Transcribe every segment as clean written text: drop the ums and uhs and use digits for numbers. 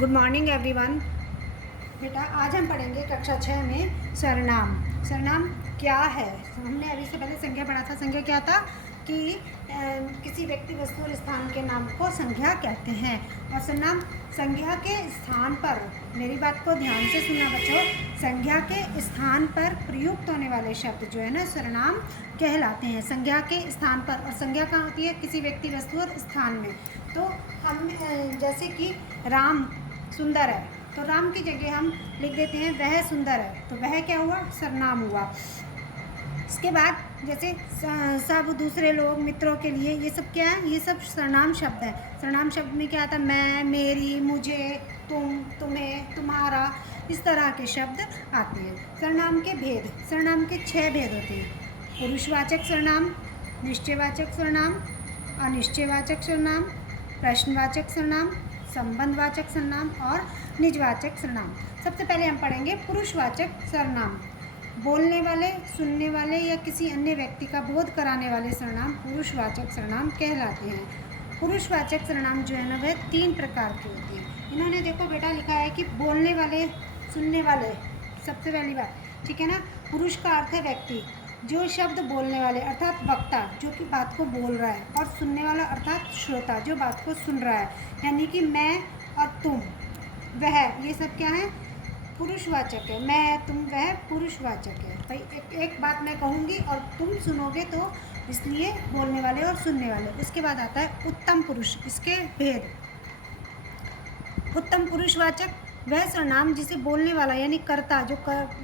Good morning everyone. बेटा आज हम पढ़ेंगे कक्षा 6 में सर्वनाम। सर्वनाम क्या है? हमने अभी से पहले संज्ञा पढ़ा था। संज्ञा क्या था कि किसी व्यक्ति, वस्तु और स्थान के नाम को संज्ञा कहते हैं। और सर्वनाम संज्ञा के स्थान पर, मेरी बात को ध्यान से सुनना बच्चों, संज्ञा के स्थान पर प्रयुक्त होने वाले शब्द जो है ना सर्वनाम कहलाते हैं। संज्ञा के स्थान पर, और संज्ञा कहाँ होती है? किसी व्यक्ति, वस्तु और स्थान में। तो हम जैसे कि राम सुंदर है, तो राम की जगह हम लिख देते हैं वह सुंदर है, तो वह क्या हुआ? सर्वनाम हुआ। इसके बाद जैसे सब, दूसरे लोग, मित्रों के लिए, ये सब क्या है? ये सब सर्वनाम शब्द है। सर्वनाम शब्द में क्या आता है? मैं, मेरी, मुझे, तुम, तुम्हें, तुम्हारा, इस तरह के शब्द आते हैं। सर्वनाम के भेद, सर्वनाम के 6 भेद होते हैं। पुरुषवाचक सर्वनाम, निश्चयवाचक सर्वनाम, अनिश्चयवाचक सर्वनाम, प्रश्नवाचक सर्वनाम, संबंधवाचक सर्वनाम और निजवाचक सर्वनाम। सबसे पहले हम पढ़ेंगे पुरुषवाचक सर्वनाम। बोलने वाले, सुनने वाले या किसी अन्य व्यक्ति का बोध कराने वाले सर्वनाम पुरुषवाचक सर्वनाम कहलाते हैं। पुरुषवाचक सर्वनाम जो है ना वह 3 प्रकार के होते हैं। इन्होंने देखो बेटा लिखा है कि बोलने वाले, सुनने वाले, सबसे पहली बात, ठीक है ना। पुरुष का अर्थ है व्यक्ति, जो शब्द बोलने वाले अर्थात वक्ता जो कि बात को बोल रहा है, और सुनने वाला अर्थात श्रोता जो बात को सुन रहा है, यानी कि मैं और तुम, वह, ये सब क्या है? पुरुषवाचक है। मैं, तुम, वह पुरुषवाचक है। भाई एक बात मैं कहूँगी और तुम सुनोगे, तो इसलिए बोलने वाले और सुनने वाले। उसके बाद आता है उत्तम पुरुष। इसके भेद, उत्तम पुरुषवाचक वह सर्वनाम जिसे बोलने वाला यानी कर्ता जो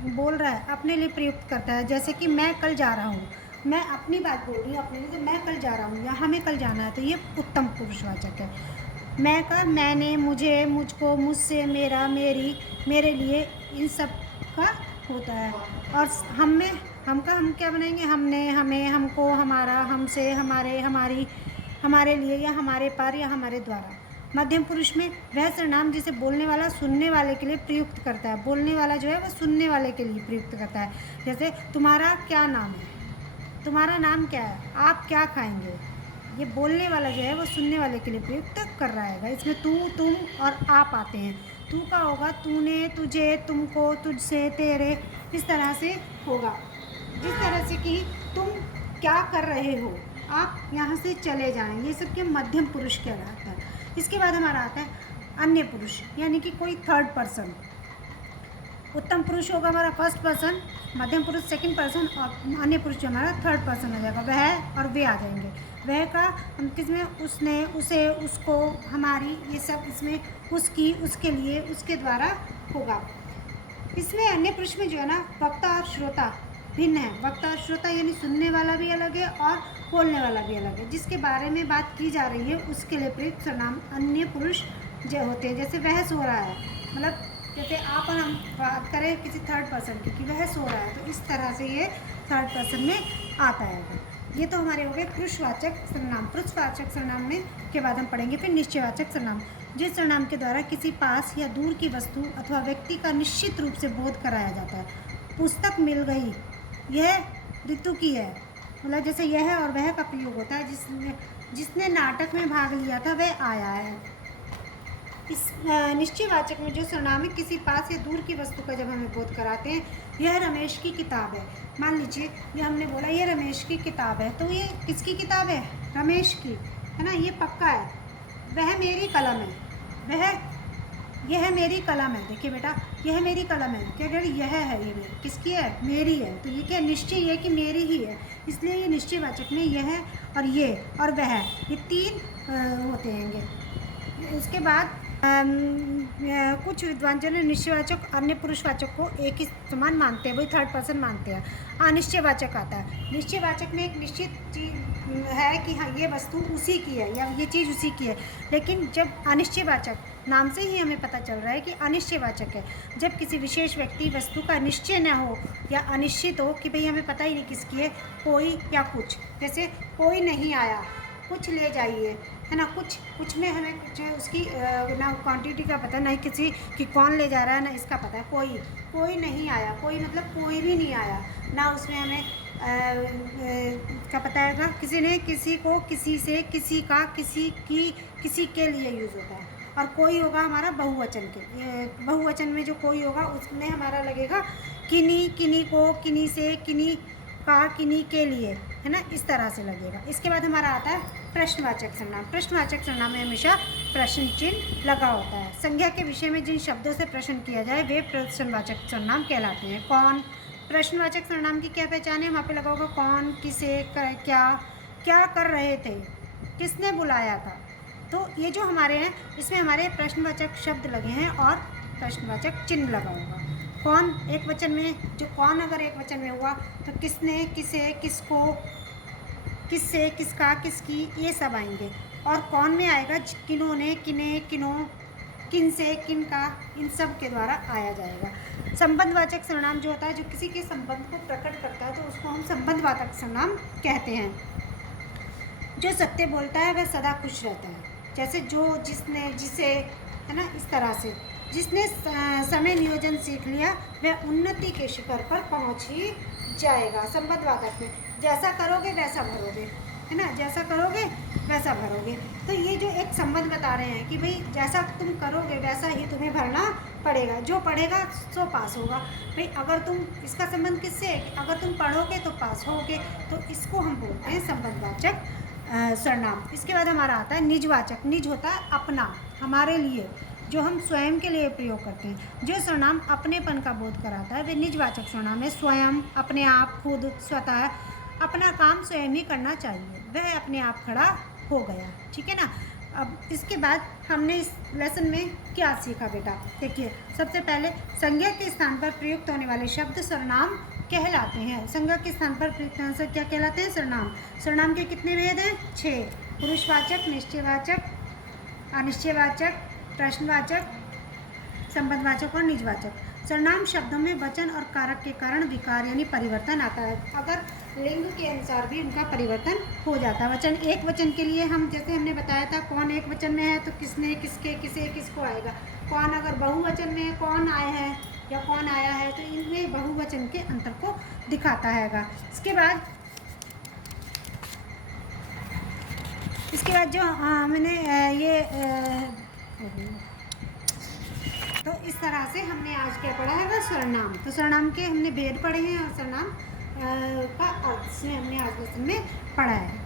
बोल रहा है अपने लिए प्रयुक्त करता है। जैसे कि मैं कल जा रहा हूँ, मैं अपनी बात बोल रही हूँ अपने लिए, तो मैं कल जा रहा हूँ या हमें कल जाना है, तो ये उत्तम पुरुषवाचक है। मैं का मैंने, मुझे, मुझको, मुझसे, मेरा, मेरी, मेरे लिए, इन सब का होता है। और हम में, हम का हम क्या बनाएंगे? हमने, हमें, हमको, हमारा, हमसे, हमारे, हमारी, हमारे लिए या हमारे पर या हमारे द्वारा। मध्यम पुरुष में वह सर्वनाम जिसे बोलने वाला सुनने वाले के लिए प्रयुक्त करता है। बोलने वाला जो है वह सुनने वाले के लिए प्रयुक्त करता है। जैसे तुम्हारा क्या नाम है, तुम्हारा नाम क्या है, आप क्या खाएंगे, ये बोलने वाला जो है वो सुनने वाले के लिए प्रयुक्त कर रहा है। इसमें तू, तुम और आप आते हैं। तू का होगा तूने, तुझे, तुमको, तुझसे, तेरे, इस तरह से होगा। जिस तरह से कि तुम क्या कर रहे हो, आप यहाँ से चले जाएं, ये सब के मध्यम पुरुष कहलाता है। इसके बाद हमारा आता है अन्य पुरुष, यानी कि कोई थर्ड पर्सन। उत्तम पुरुष होगा हमारा फर्स्ट पर्सन, मध्यम पुरुष सेकंड पर्सन, और अन्य पुरुष जो हमारा थर्ड पर्सन हो जाएगा। वह और वे आ जाएंगे। वह का हम किसमें? उसने, उसे, उसको, हमारी, ये सब इसमें उसकी, उसके लिए, उसके द्वारा होगा। इसमें अन्य पुरुष में जो है ना वक्ता और श्रोता भिन्न है। वक्ता और श्रोता यानी सुनने वाला भी अलग है और बोलने वाला भी अलग है। जिसके बारे में बात की जा रही है उसके लिए प्रयुक्त सर्वनाम अन्य पुरुष जो होते हैं। जैसे वह सो रहा है, मतलब जैसे आप और हम बात करें किसी थर्ड पर्सन की कि वह सो रहा है, तो इस तरह से ये थर्ड पर्सन में आता है। ये तो हमारे हो गए पुरुषवाचक सर्वनाम। पुरुषवाचक सर्वनाम में के बाद हम पढ़ेंगे फिर निश्चयवाचक सर्वनाम। जिस सर्वनाम के द्वारा किसी पास या दूर की वस्तु अथवा व्यक्ति का निश्चित रूप से बोध कराया जाता है। पुस्तक मिल गई, यह ऋतु की है, मतलब जैसे यह और वह का प्रयोग होता है। जिसने नाटक में भाग लिया था वह आया है। इस निश्चयवाचक में जो सर्वनाम है किसी पास या दूर की वस्तु का जब हमें बोध कराते हैं, यह रमेश की किताब है। मान लीजिए ये हमने बोला ये रमेश की किताब है, तो ये किसकी किताब है? रमेश की, है ना, ये पक्का है। वह मेरी कलम है, यह मेरी कलम है। देखिए बेटा, यह मेरी कलम है, क्या कह रही? यह है, ये मेरी, किसकी है? मेरी है। तो ये क्या निश्चय है कि मेरी ही है, इसलिए ये निश्चयवाचक में यह और ये और वह, ये 3 होते हैं। इसके बाद कुछ विद्वान जन निश्चयवाचक अन्य पुरुषवाचक को एक ही समान मानते हैं, वही थर्ड पर्सन मानते हैं। अनिश्चयवाचक आता है। निश्चयवाचक में एक निश्चित चीज़ है कि हाँ ये वस्तु उसी की है या ये चीज़ उसी की है। लेकिन जब अनिश्चयवाचक, नाम से ही हमें पता चल रहा है कि अनिश्चयवाचक है, जब किसी विशेष व्यक्ति, वस्तु का निश्चय न हो या अनिश्चित हो कि भाई हमें पता ही नहीं किसकी है, कोई या कुछ। जैसे कोई नहीं आया, कुछ ले जाइए, है ना, कुछ में हमें कुछ उसकी ना क्वांटिटी का पता, ना किसी कि कौन ले जा रहा है, ना इसका पता है। कोई नहीं आया, कोई मतलब कोई भी नहीं आया, ना उसमें हमें क्या पता है। किसी ने, किसी को, किसी से, किसी का, किसी की, किसी के लिए यूज़ होता है। और कोई होगा हमारा बहुवचन के, बहुवचन में जो कोई होगा उसमें हमारा लगेगा किन्हीं, किन्हीं को, किन्हीं से, किन्हीं का, किन्हीं के लिए, है ना, इस तरह से लगेगा। इसके बाद हमारा आता है प्रश्नवाचक सर्वनाम। प्रश्नवाचक सर्वनाम में हमेशा प्रश्न चिन्ह लगा होता है। संज्ञा के विषय में जिन शब्दों से प्रश्न किया जाए वे प्रश्नवाचक सर्वनाम कहलाते हैं। कौन, प्रश्नवाचक सर्वनाम की क्या पहचान है, वहाँ पे लगा होगा कौन, किसे, क्या, क्या कर रहे थे, किसने बुलाया था। तो ये जो हमारे हैं इसमें हमारे प्रश्नवाचक शब्द लगे हैं और प्रश्नवाचक चिन्ह लगा होगा। कौन एक वचन में, जो कौन अगर एक वचन में हुआ तो किसने, किसे, किसको, किससे, किसका, किसकी, ये सब आएंगे। और कौन में आएगा किन्होंने, किन्हें, किन्हों, किन से, किन का, इन सब के द्वारा आया जाएगा। संबंधवाचक सर्वनाम जो होता है, जो किसी के संबंध को प्रकट करता है, तो उसको हम संबंधवाचक सर्वनाम कहते हैं। जो सत्य बोलता है वह सदा खुश रहता है। जैसे जो, जिसने, जिसे, है ना, इस तरह से। जिसने समय नियोजन सीख लिया वह उन्नति के शिखर पर पहुंच ही जाएगा। संबंधवाचक में जैसा करोगे वैसा भरोगे, है ना, जैसा करोगे वैसा भरोगे। तो ये जो एक संबंध बता रहे हैं कि भाई जैसा तुम करोगे वैसा ही तुम्हें भरना पड़ेगा, जो पढ़ेगा सो पास होगा। भाई अगर तुम, इसका संबंध किससे है, अगर तुम पढ़ोगे तो पास होगे, तो इसको हम बोलते हैं संबंधवाचक सर्वनाम। इसके बाद हमारा आता है निजवाचक। निज होता है अपना, हमारे लिए, जो हम स्वयं के लिए प्रयोग करते हैं। जो सर्वनाम अपनेपन का बोध कराता है वे निजवाचक सर्वनाम है। स्वयं, अपने आप, खुद, स्वतः, अपना काम स्वयं ही करना चाहिए, वह अपने आप खड़ा हो गया। ठीक है ना। अब इसके बाद हमने इस लेसन में क्या सीखा बेटा, देखिए सबसे पहले संज्ञा के स्थान पर प्रयुक्त होने वाले शब्द सर्वनाम कहलाते हैं। संज्ञा के स्थान पर प्रयुक्त होने से क्या कहलाते हैं, सर्वनाम। सर्वनाम के कितने भेद हैं, 6। पुरुषवाचक, निश्चयवाचक, अनिश्चयवाचक, प्रश्नवाचक, संबंधवाचक और निजवाचक। सर्वनाम शब्दों में वचन और कारक के कारण विकार यानी परिवर्तन आता है। अगर लिंग के अनुसार भी उनका परिवर्तन हो जाता है। वचन, एक वचन के लिए हम, जैसे हमने बताया था, कौन एक वचन में है तो किसने, किसके, किसे, किसको आएगा। कौन अगर बहुवचन में है, कौन आए हैं या कौन आया है, तो इनमें बहुवचन के अंतर को दिखाता हैगा। इसके बाद जो मैंने तो इस तरह से हमने आज क्या पढ़ा है, वह सर्वनाम। तो सर्वनाम के हमने भेद पढ़े हैं और सर्वनाम का अर्थ से हमने आज लेसन में पढ़ा है।